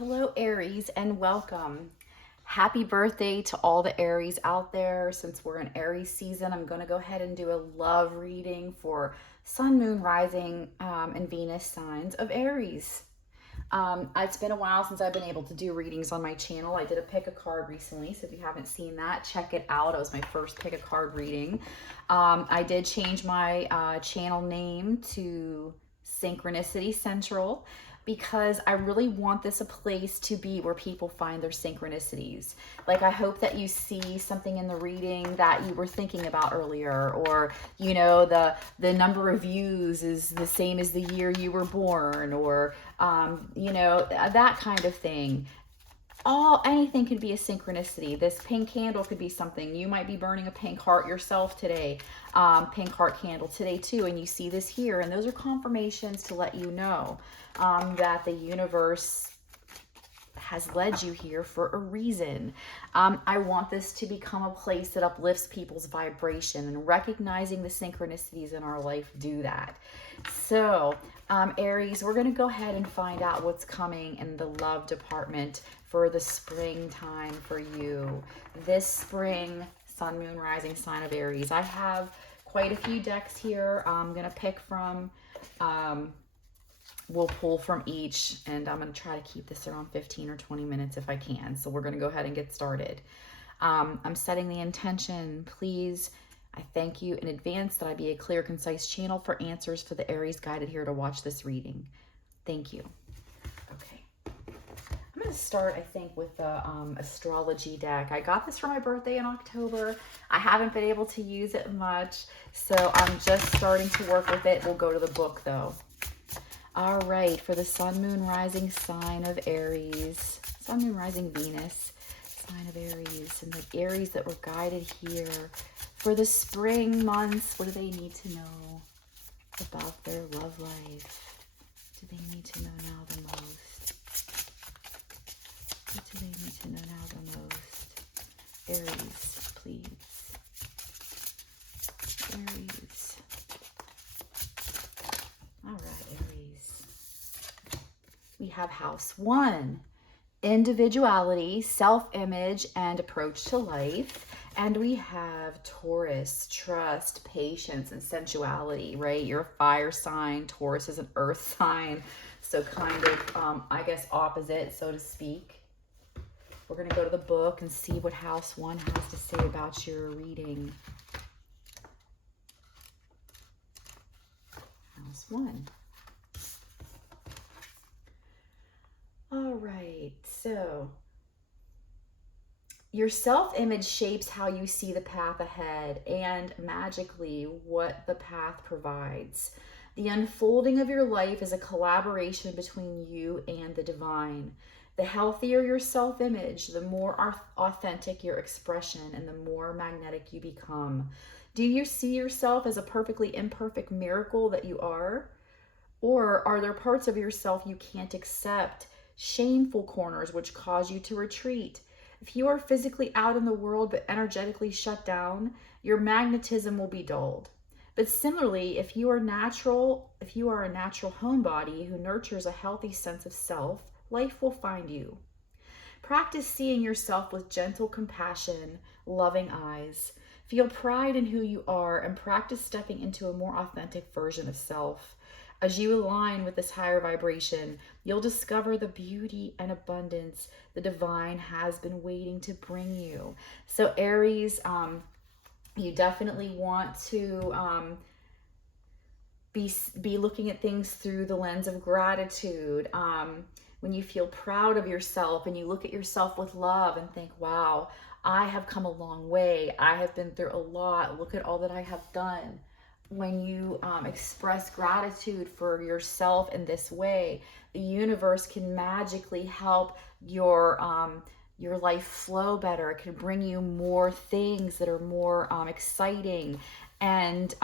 Hello, Aries, and welcome. Happy birthday to all the Aries out there. Since we're in Aries season, I'm going to go ahead and do a love reading for Sun, Moon, Rising, and Venus signs of Aries. It's been a while since I've been able to do readings on my channel. I did a pick a card recently, so if you haven't seen that, check it out. It was my first pick a card reading. I did change my channel name to Synchronicity Central because I really want this a place to be where people find their synchronicities. Like, I hope that you see something in the reading that you were thinking about earlier, or, you know, the number of views is the same as the year you were born, or, you know, that kind of thing. Anything could be a synchronicity. This pink candle could be something. You might be burning a pink heart yourself today, pink heart candle today too, and you see this here, and those are confirmations to let you know that the universe has led you here for a reason. I want this to become a place that uplifts people's vibration, and recognizing the synchronicities in our life do that. So, Aries, we're going to go ahead and find out what's coming in the love department for the springtime for you. This spring, Sun, Moon, Rising sign of Aries. I have quite a few decks here. I'm going to pick from... we'll pull from each, and I'm going to try to keep this around 15 or 20 minutes if I can. So we're going to go ahead and get started. I'm setting the intention. Please, I thank you in advance that I be a clear, concise channel for answers for the Aries guided here to watch this reading. Thank you. Okay. I'm going to start, I think, with the astrology deck. I got this for my birthday in October. I haven't been able to use it much, so I'm just starting to work with it. We'll go to the book, though. All right, for the Sun, Moon, Rising sign of Aries, Sun, Moon, Rising, Venus sign of Aries, and the Aries that were guided here for the spring months. What do they need to know about their love life? Do they need to know now the most? What do they need to know now the most? Aries, please. Aries. All right, Aries. We have house 1, individuality, self-image, and approach to life. And we have Taurus, trust, patience, and sensuality, right? You're a fire sign. Taurus is an earth sign. So kind of, I guess, opposite, so to speak. We're going to go to the book and see what house 1 has to say about your reading. House 1. All right, so your self-image shapes how you see the path ahead and magically what the path provides. The unfolding of your life is a collaboration between you and the divine. The healthier your self-image, the more authentic your expression and the more magnetic you become. Do you see yourself as a perfectly imperfect miracle that you are? Or are there parts of yourself you can't accept, shameful corners which cause you to retreat? If you are physically out in the world but energetically shut down, your magnetism will be dulled. But similarly, if you are a natural homebody who nurtures a healthy sense of self, life will find you. Practice seeing yourself with gentle compassion, loving eyes. Feel pride in who you are and practice stepping into a more authentic version of self. As you align with this higher vibration, you'll discover the beauty and abundance the divine has been waiting to bring you. So Aries, you definitely want to be looking at things through the lens of gratitude. When you feel proud of yourself and you look at yourself with love and think, wow, I have come a long way. I have been through a lot. Look at all that I have done. When you express gratitude for yourself in this way, the universe can magically help your life flow better. It can bring you more things that are more exciting and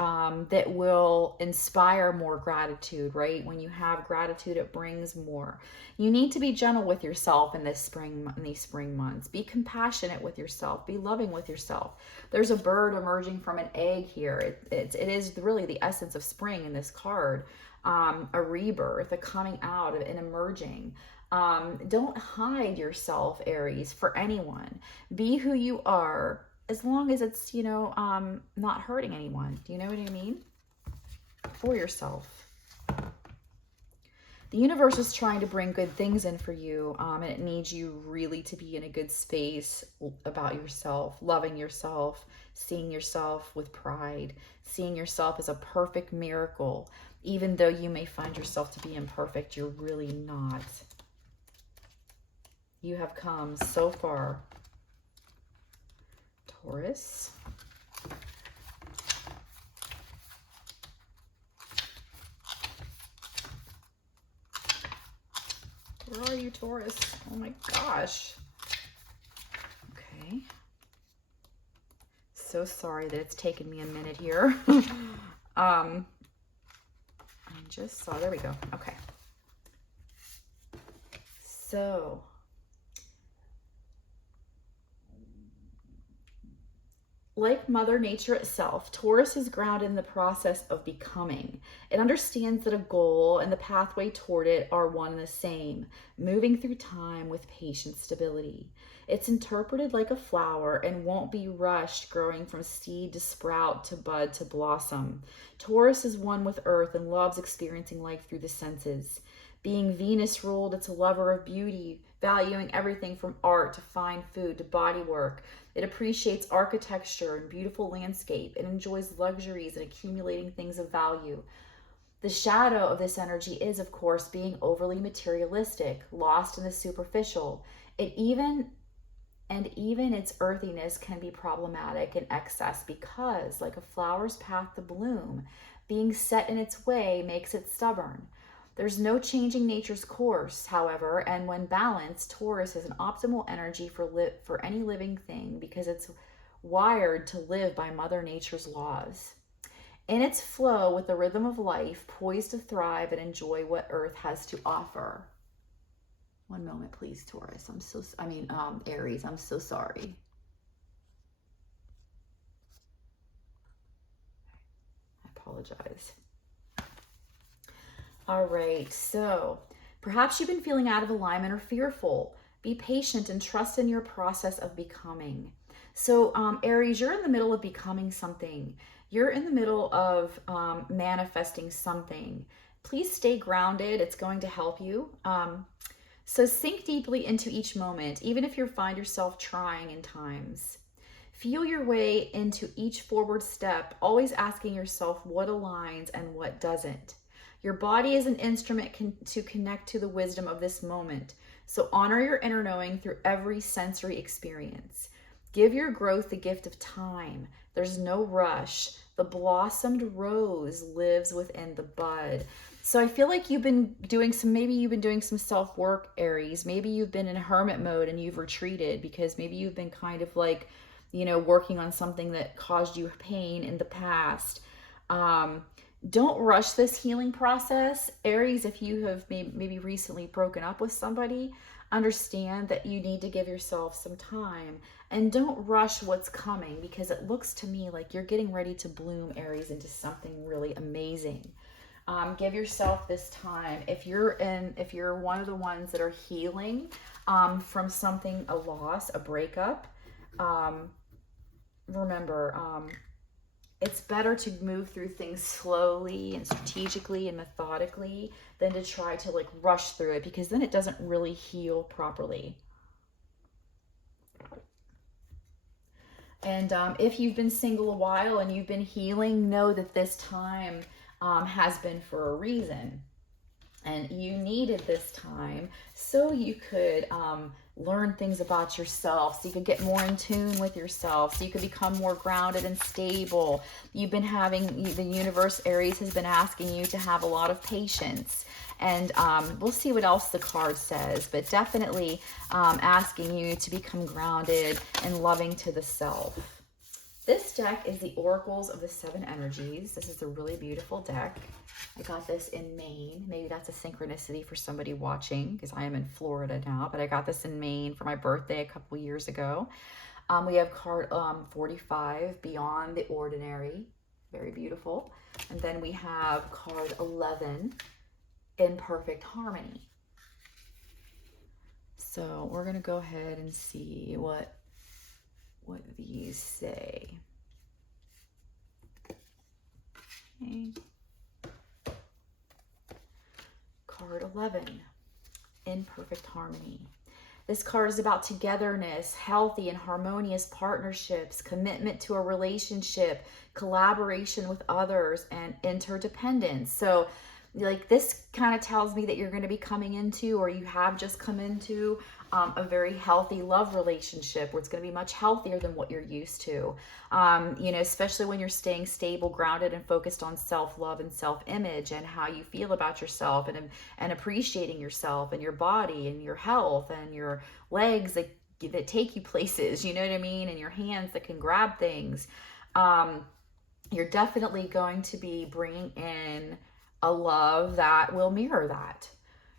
that will inspire more gratitude, right? When you have gratitude, it brings more. You need to be gentle with yourself in these spring months. Be compassionate with yourself. Be loving with yourself. There's a bird emerging from an egg here. It is really the essence of spring in this card. A rebirth, a coming out, an emerging. Don't hide yourself, Aries, for anyone. Be who you are, as long as it's, not hurting anyone. Do you know what I mean? For yourself. The universe is trying to bring good things in for you, and it needs you really to be in a good space about yourself, loving yourself, seeing yourself with pride, seeing yourself as a perfect miracle. Even though you may find yourself to be imperfect, you're really not. You have come so far, Taurus. Where are you, Taurus? Oh my gosh. Okay. So sorry that it's taken me a minute here. I just saw, there we go. Okay. So, like Mother Nature itself, Taurus is grounded in the process of becoming. It understands that a goal and the pathway toward it are one and the same, moving through time with patient stability. It's interpreted like a flower and won't be rushed, growing from seed to sprout to bud to blossom. Taurus is one with Earth and loves experiencing life through the senses. Being Venus ruled, it's a lover of beauty, valuing everything from art to fine food to body work. It appreciates architecture and beautiful landscape. It enjoys luxuries and accumulating things of value. The shadow of this energy is, of course, being overly materialistic, lost in the superficial. Even its earthiness can be problematic in excess because, like a flower's path to bloom, being set in its way makes it stubborn. There's no changing nature's course, however, and when balanced, Taurus is an optimal energy for any living thing because it's wired to live by Mother Nature's laws. In its flow with the rhythm of life, poised to thrive and enjoy what Earth has to offer. One moment, please, Taurus. Aries, I'm so sorry. I apologize. All right, so perhaps you've been feeling out of alignment or fearful. Be patient and trust in your process of becoming. So, Aries, you're in the middle of becoming something. You're in the middle of manifesting something. Please stay grounded. It's going to help you. So sink deeply into each moment, even if you find yourself trying in times. Feel your way into each forward step, always asking yourself what aligns and what doesn't. Your body is an instrument to connect to the wisdom of this moment. So honor your inner knowing through every sensory experience. Give your growth the gift of time. There's no rush. The blossomed rose lives within the bud. So I feel like you've been doing some self-work, Aries. Maybe you've been in hermit mode and you've retreated because maybe you've been kind of like, working on something that caused you pain in the past. Don't rush this healing process. Aries, if you have maybe recently broken up with somebody, understand that you need to give yourself some time and don't rush what's coming because it looks to me like you're getting ready to bloom, Aries, into something really amazing. Give yourself this time. If you're one of the ones that are healing from something, a loss, a breakup, remember, it's better to move through things slowly and strategically and methodically than to try to like rush through it because then it doesn't really heal properly. And if you've been single a while and you've been healing, know that this time has been for a reason. And you needed this time so you could learn things about yourself, so you could get more in tune with yourself, so you could become more grounded and stable. You've been the universe, Aries, has been asking you to have a lot of patience. And we'll see what else the card says, but definitely asking you to become grounded and loving to the self. This deck is the Oracles of the Seven Energies. This is a really beautiful deck. I got this in Maine. Maybe that's a synchronicity for somebody watching because I am in Florida now, but I got this in Maine for my birthday a couple years ago. We have card 45, Beyond the Ordinary. Very beautiful. And then we have card 11, In Perfect Harmony. So we're going to go ahead and see what these say. Okay. Card 11, in perfect harmony. This card is about togetherness, healthy and harmonious partnerships, commitment to a relationship, collaboration with others, and interdependence. So like this kind of tells me that you're going to be coming into, or you have just come into, a very healthy love relationship where it's going to be much healthier than what you're used to. You know, especially when you're staying stable, grounded, and focused on self-love and self-image and how you feel about yourself, and appreciating yourself and your body and your health and your legs that take you places, you know what I mean? And your hands that can grab things. You're definitely going to be bringing in a love that will mirror that.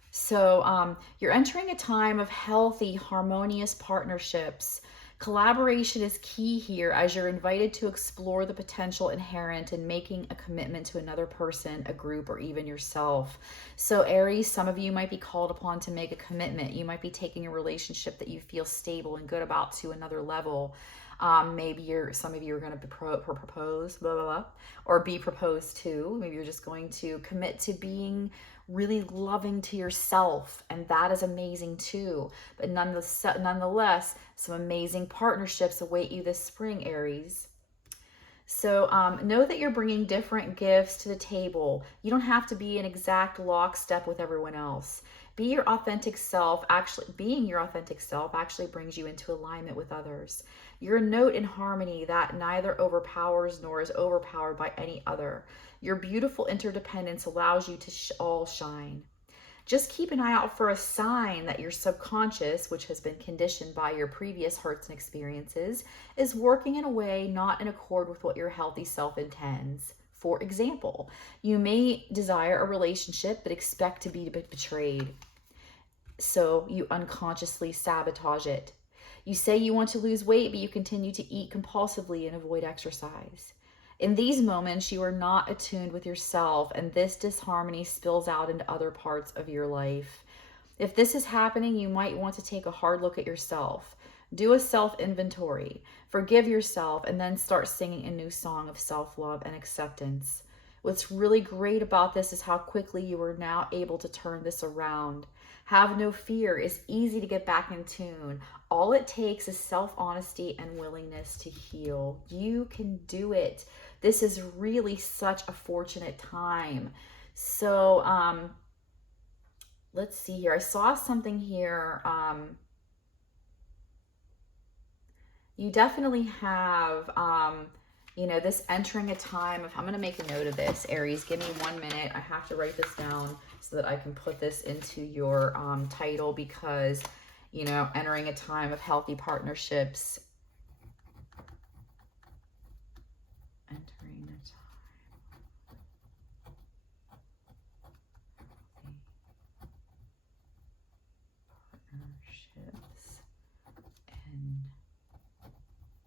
So you're entering a time of healthy, harmonious partnerships. Collaboration is key here as you're invited to explore the potential inherent in making a commitment to another person, a group, or even yourself. So Aries, some of you might be called upon to make a commitment. You might be taking a relationship that you feel stable and good about to another level. Maybe some of you are going to propose, blah, blah, blah, or be proposed to. Maybe you're just going to commit to being really loving to yourself, and that is amazing too. But nonetheless, some amazing partnerships await you this spring, Aries. So know that you're bringing different gifts to the table. You don't have to be in exact lockstep with everyone else. Being your authentic self actually brings you into alignment with others. You're a note in harmony that neither overpowers nor is overpowered by any other. Your beautiful interdependence allows you to all shine. Just keep an eye out for a sign that your subconscious, which has been conditioned by your previous hurts and experiences, is working in a way not in accord with what your healthy self intends. For example, you may desire a relationship but expect to be betrayed, so you unconsciously sabotage it. You say you want to lose weight, but you continue to eat compulsively and avoid exercise. In these moments, you are not attuned with yourself, and this disharmony spills out into other parts of your life. If this is happening, you might want to take a hard look at yourself. Do a self-inventory. Forgive yourself, and then start singing a new song of self-love and acceptance. What's really great about this is how quickly you are now able to turn this around. Have no fear. It's easy to get back in tune. All it takes is self-honesty and willingness to heal. You can do it. This is really such a fortunate time. So let's see here. I saw something here. You definitely have, this entering a time of, I'm going to make a note of this, Aries. Give me 1 minute. I have to write this down so that I can put this into your title, because, entering a time of healthy partnerships. Entering a time. Partnerships and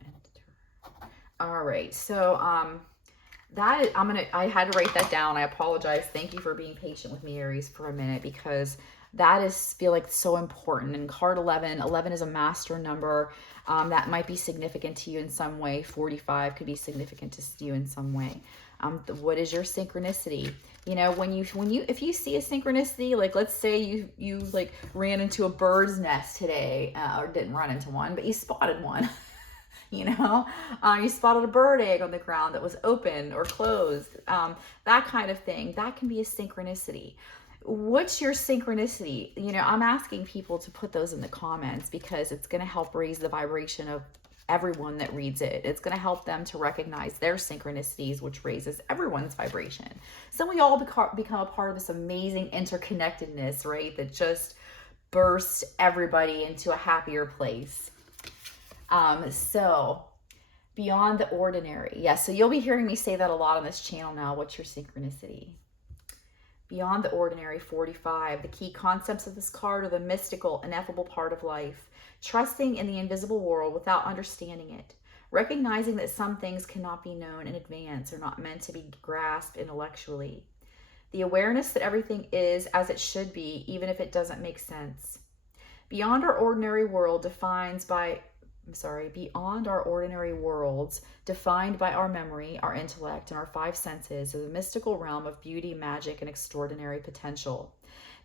enter. All right, so I had to write that down. I apologize. Thank you for being patient with me, Aries, for a minute, because that feel like so important. And card 11 is a master number. That might be significant to you in some way. 45 could be significant to you in some way. What is your synchronicity? If you see a synchronicity, like let's say you like ran into a bird's nest today, or didn't run into one, but you spotted one. You spotted a bird egg on the ground that was open or closed, that kind of thing. That can be a synchronicity. What's your synchronicity? I'm asking people to put those in the comments, because it's going to help raise the vibration of everyone that reads it. It's going to help them to recognize their synchronicities, which raises everyone's vibration. So we all become a part of this amazing interconnectedness, right? That just bursts everybody into a happier place. So beyond the ordinary. Yes, so you'll be hearing me say that a lot on this channel now. What's your synchronicity? Beyond the ordinary, 45. The key concepts of this card are the mystical, ineffable part of life. Trusting in the invisible world without understanding it. Recognizing that some things cannot be known in advance, or not meant to be grasped intellectually. The awareness that everything is as it should be, even if it doesn't make sense. Beyond our ordinary world defined by beyond our ordinary worlds, defined by our memory, our intellect, and our five senses, is a mystical realm of beauty, magic, and extraordinary potential.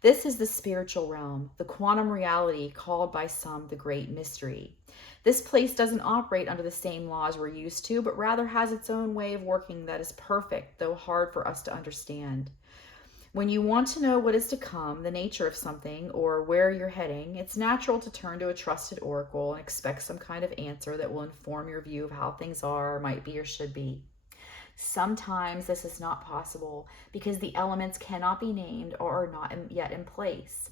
This is the spiritual realm, the quantum reality called by some the great mystery. This place doesn't operate under the same laws we're used to, but rather has its own way of working that is perfect, though hard for us to understand. When you want to know what is to come, the nature of something, or where you're heading, it's natural to turn to a trusted oracle and expect some kind of answer that will inform your view of how things are, might be, or should be. Sometimes this is not possible because the elements cannot be named or are not yet in place.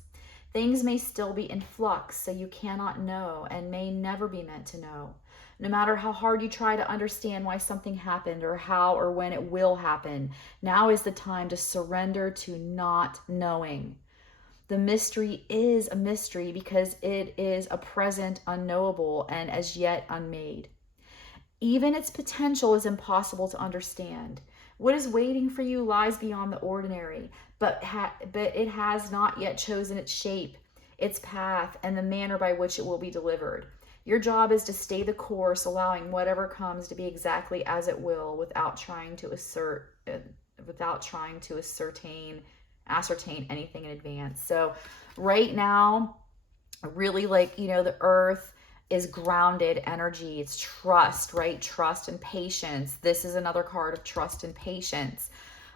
Things may still be in flux, so you cannot know and may never be meant to know. No matter how hard you try to understand why something happened or how or when it will happen, now is the time to surrender to not knowing. The mystery is a mystery because it is a present unknowable and as yet unmade. Even its potential is impossible to understand. What is waiting for you lies beyond the ordinary, but it has not yet chosen its shape, its path, and the manner by which it will be delivered. Your job is to stay the course, allowing whatever comes to be exactly as it will, without trying to ascertain anything in advance. So right now, really, like, the earth is grounded energy. It's trust, right? Trust and patience. This is another card of trust and patience.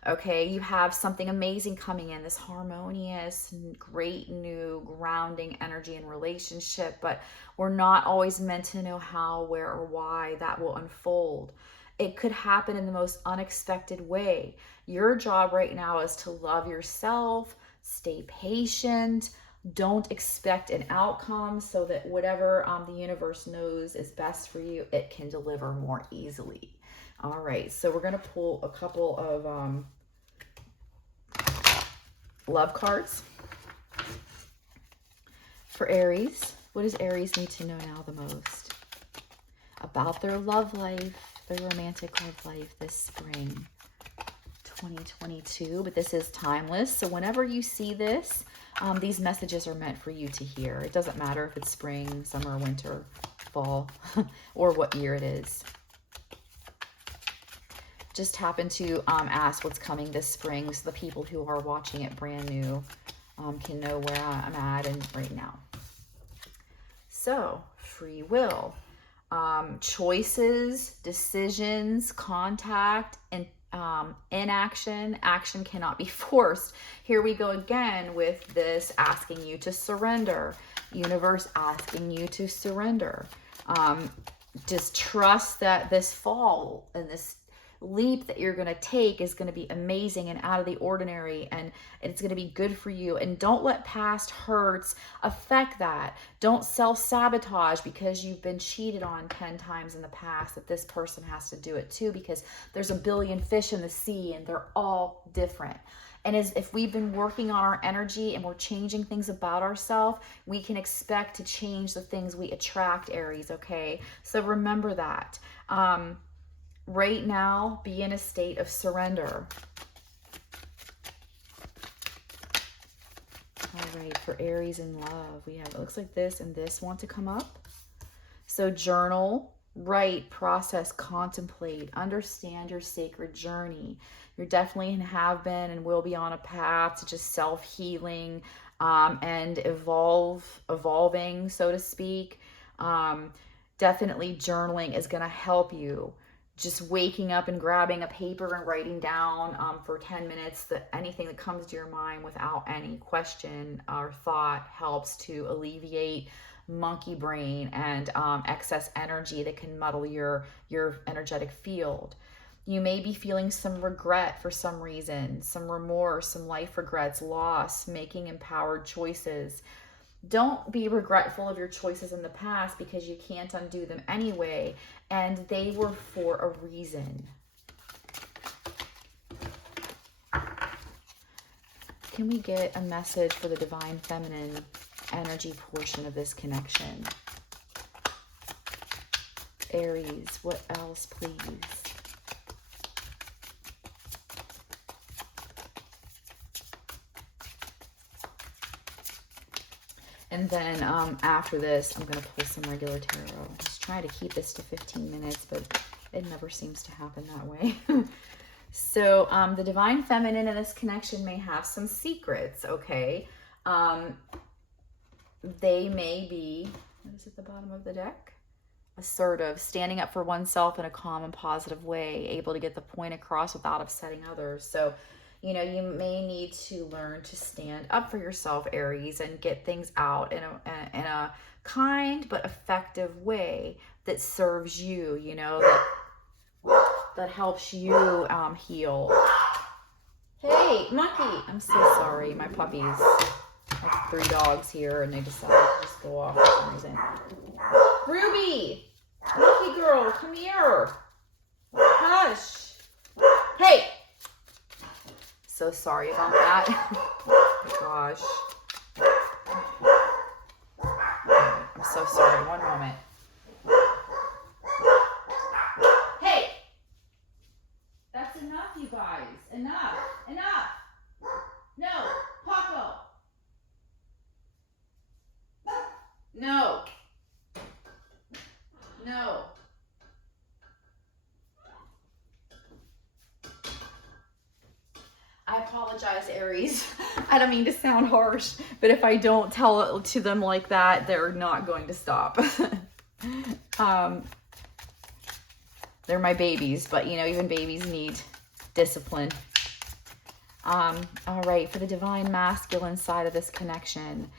Okay, you have something amazing coming in, this harmonious, great new grounding energy and relationship, but we're not always meant to know how, where, or why that will unfold. It could happen in the most unexpected way. Your job right now is to love yourself, stay patient, don't expect an outcome, so that whatever the universe knows is best for you, it can deliver more easily. All right, so we're going to pull a couple of love cards for Aries. What does Aries need to know now the most about their love life, their romantic love life this spring 2022? But this is timeless, so whenever you see this, these messages are meant for you to hear. It doesn't matter if it's spring, summer, winter, fall, or what year it is. Just happen to ask what's coming this spring, so the people who are watching it brand new can know where I'm at and right now. So, free will, choices, decisions, contact, and inaction. Action cannot be forced. Here we go again with this asking you to surrender. Universe asking you to surrender. Just trust that this fall and this leap that you're going to take is going to be amazing and out of the ordinary, and it's going to be good for you. And don't let past hurts affect that. Don't self-sabotage because you've been cheated on 10 times in the past that this person has to do it too, because there's a billion fish in the sea and they're all different. And if we've been working on our energy and we're changing things about ourselves, we can expect to change the things we attract, Aries, okay? So remember that. Right now, be in a state of surrender. All right, for Aries in love, we have, it looks like this and this want to come up. So journal, write, process, contemplate, understand your sacred journey. You're definitely and have been and will be on a path to just self-healing and evolving, so to speak. Definitely journaling is going to help you. Just waking up and grabbing a paper and writing down for 10 minutes anything that comes to your mind without any question or thought helps to alleviate monkey brain and excess energy that can muddle your energetic field. You may be feeling some regret for some reason, some remorse, some life regrets, loss, making empowered choices. Don't be regretful of your choices in the past because you can't undo them anyway, and they were for a reason. Can we get a message for the divine feminine energy portion of this connection? Aries, what else, please? And then after this, I'm going to pull some regular tarot. I'm just trying to keep this to 15 minutes, but it never seems to happen that way. So the Divine Feminine in this connection may have some secrets, okay? They may be, what is at the bottom of the deck? Assertive, standing up for oneself in a calm and positive way, able to get the point across without upsetting others. So, you know, you may need to learn to stand up for yourself, Aries, and get things out in a kind but effective way that serves you, you know, that helps you heal. Hey, monkey! I'm so sorry, my puppies. I have 3 dogs here, and they decided to just go off for some reason. Ruby! Monkey girl, come here! Hush! Hey! So sorry about that. Oh my gosh. I'm so sorry. One moment. Hey! That's enough, you guys. Enough. Enough. No. Paco. No. No. I apologize, Aries. I don't mean to sound harsh, but if I don't tell it to them like that, they're not going to stop. They're my babies, but you know, even babies need discipline. All right, for the Divine Masculine side of this connection,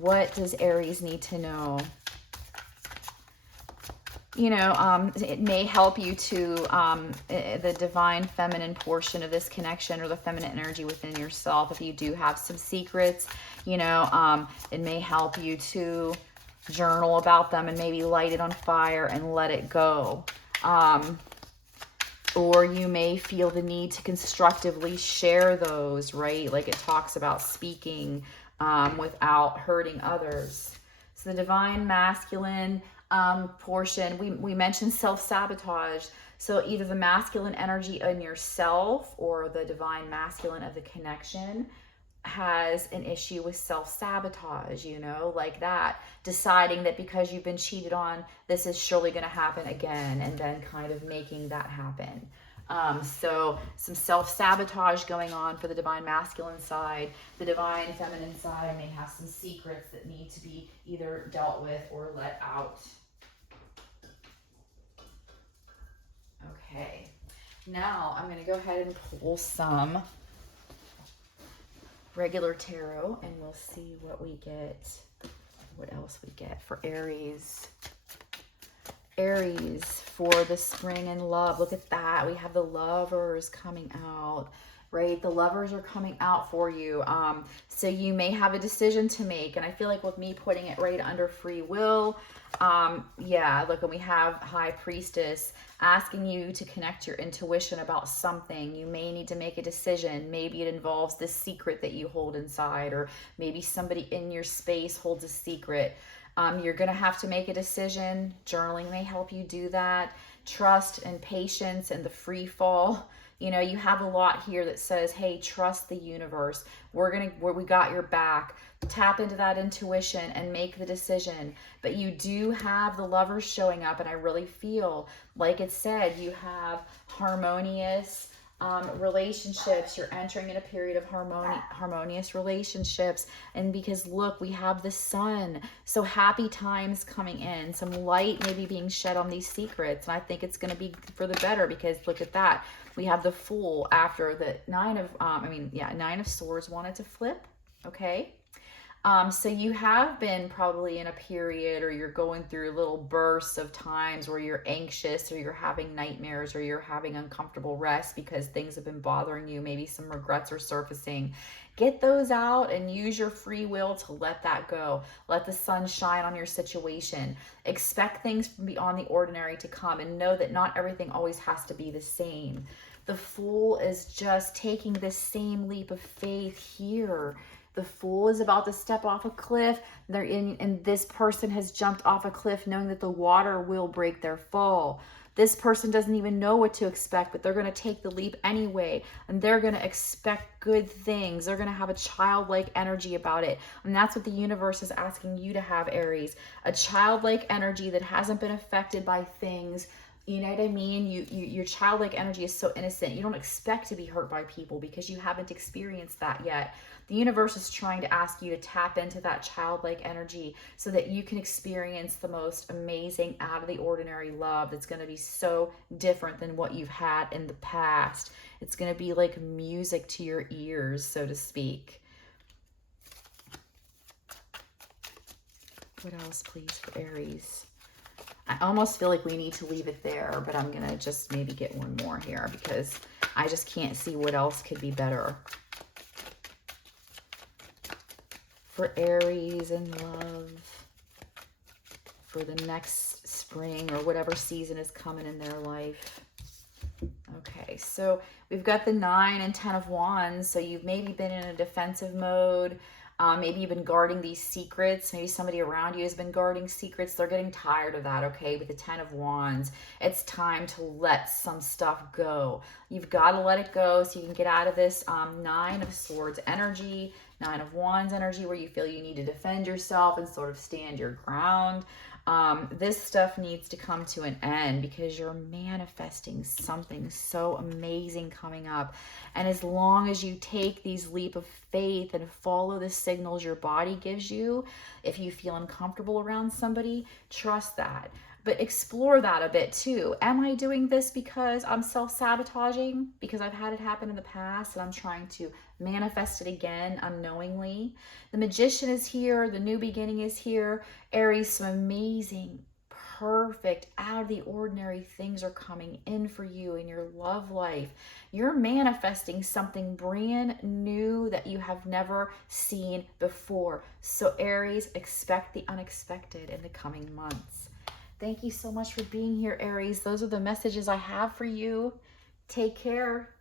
what does Aries need to know? You know, it may help you to the Divine Feminine portion of this connection, or the feminine energy within yourself. If you do have some secrets, you know, it may help you to journal about them and maybe light it on fire and let it go. Or you may feel the need to constructively share those, right? Like it talks about speaking without hurting others. So the Divine Masculine portion, we mentioned self-sabotage. So either the masculine energy in yourself or the Divine Masculine of the connection has an issue with self-sabotage, you know, like that, deciding that because you've been cheated on, this is surely going to happen again, and then kind of making that happen. So some self-sabotage going on for the Divine Masculine side. The Divine Feminine side may have some secrets that need to be either dealt with or let out. Okay, now I'm going to go ahead and pull some regular tarot, and we'll see what we get, what else we get for Aries. Aries, for the spring and love. Look at that. We have the Lovers coming out, right? The Lovers are coming out for you. So you may have a decision to make. And I feel like with me putting it right under free will, yeah, look, and we have High Priestess asking you to connect your intuition about something. You may need to make a decision. Maybe it involves this secret that you hold inside, or maybe somebody in your space holds a secret. You're going to have to make a decision. Journaling may help you do that. Trust and patience and the free fall. You know, you have a lot here that says, hey, trust the universe. We got your back. Tap into that intuition and make the decision. But you do have the Lovers showing up, and I really feel like it said you have harmonious relationships. You're entering in a period of harmonious relationships. And because look, we have the Sun, so happy times coming in, some light maybe being shed on these secrets, and I think it's going to be for the better, because look at that, we have the Fool after the Nine of Swords wanted to flip. Okay, so you have been probably in a period, or you're going through little bursts of times where you're anxious, or you're having nightmares, or you're having uncomfortable rest because things have been bothering you. Maybe some regrets are surfacing. Get those out and use your free will to let that go. Let the sun shine on your situation. Expect things from beyond the ordinary to come, and know that not everything always has to be the same. The Fool is just taking this same leap of faith here. The Fool is about to step off a cliff. And this person has jumped off a cliff knowing that the water will break their fall. This person doesn't even know what to expect, but they're going to take the leap anyway, and they're going to expect good things. They're going to have a childlike energy about it. And that's what the universe is asking you to have, Aries. A childlike energy that hasn't been affected by things. You know what I mean? Your childlike energy is so innocent. You don't expect to be hurt by people because you haven't experienced that yet. The universe is trying to ask you to tap into that childlike energy so that you can experience the most amazing, out of the ordinary love that's going to be so different than what you've had in the past. It's going to be like music to your ears, so to speak. What else, please, for Aries? I almost feel like we need to leave it there, but I'm going to just maybe get one more here because I just can't see what else could be better. For Aries in love, for the next spring or whatever season is coming in their life. Okay, so we've got the 9 and 10 of Wands. So you've maybe been in a defensive mode. Maybe you've been guarding these secrets. Maybe somebody around you has been guarding secrets. They're getting tired of that, okay? With the 10 of Wands, it's time to let some stuff go. You've got to let it go so you can get out of this 9 of Swords energy, 9 of Wands energy, where you feel you need to defend yourself and sort of stand your ground. This stuff needs to come to an end because you're manifesting something so amazing coming up. And as long as you take these leap of faith and follow the signals your body gives you, if you feel uncomfortable around somebody, trust that. But explore that a bit too. Am I doing this because I'm self-sabotaging? Because I've had it happen in the past and I'm trying to manifest it again unknowingly? The Magician is here. The new beginning is here. Aries, some amazing, perfect, out of the ordinary things are coming in for you in your love life. You're manifesting something brand new that you have never seen before. So Aries, expect the unexpected in the coming months. Thank you so much for being here, Aries. Those are the messages I have for you. Take care.